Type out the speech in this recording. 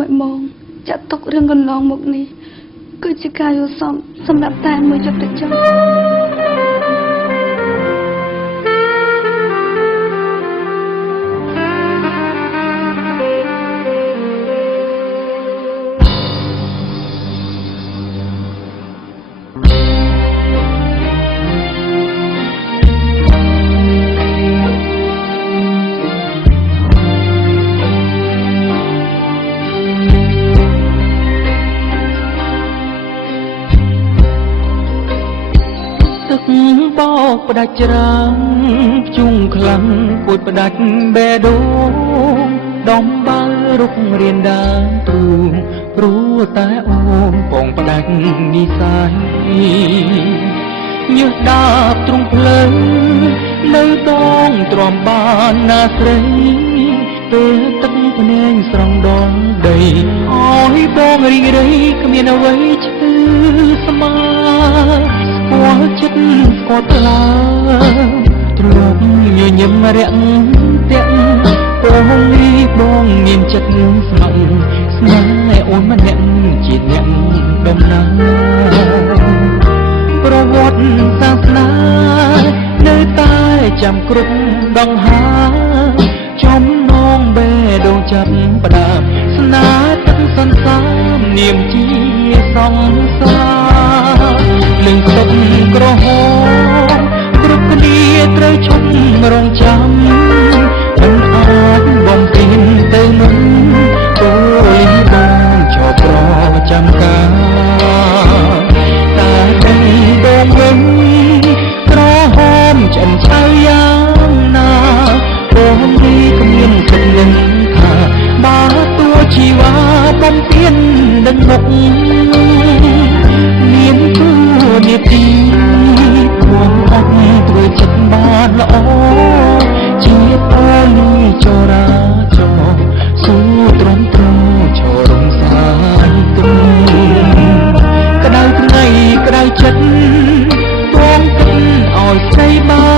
មិនមកចាត់ទុករឿងកន្លងមកនេះគឺជាការយល់សមសម្រាប់តែមួយចិត្តចុះបោកផ្ដាច់ច្រាំភ្ជុំខ្លាំងគួចផ្ដាច់បេះដូងដំបើរុករៀនដើមព្រូងព្រោះតែអូនពងផ្ដាច់និស័យញើសដាបទ្រង់ភ្លើងនៅតងទ្រាំបានណាស្រីពេលទឹកភ្នែកស្រង់ដល់ដីអើយបងរីករាយគ្មានអ្វីឈឺស្មាស្គាល់ចិត្តស្គាល់ថ្លាទ្រពញញឹមរាក់តាក់បងនេះបងមានចិត្តស្មោះស្នេហ៍អូនម្នាក់ជាអ្នកដំណើរប្រវត្តិសាសនានៅតែចាំគ្រប់ដង្ហើចំណងបេះដូងចាប់ផ្ដើមស្នេហ៍ទឹកសន្សាមនាមជាសង្សារលឹងទុកក្រហមគ្រប់គ្នាត្រូវឈប់រងចាំមិនអាចបំពេញទៅនឹងទូលីបងឈប់ប្រចាំការតែដឹងដងវិញក្រហមចិនឆៅយ៉ាងណាបងនេះគ្មានគិតលឹងថាបើតួជីវ៉ាបំពេញនឹងមុខមានទួនាទីបងអត់ធ្វើចិត្តបានល្អជាអូននេះចរាចរស៊ូត្រង់ត្រង់ឈររំសាយទុំក្តៅថ្ងៃក្តៅចិត្តបងគិតឲ្យស្រីបាន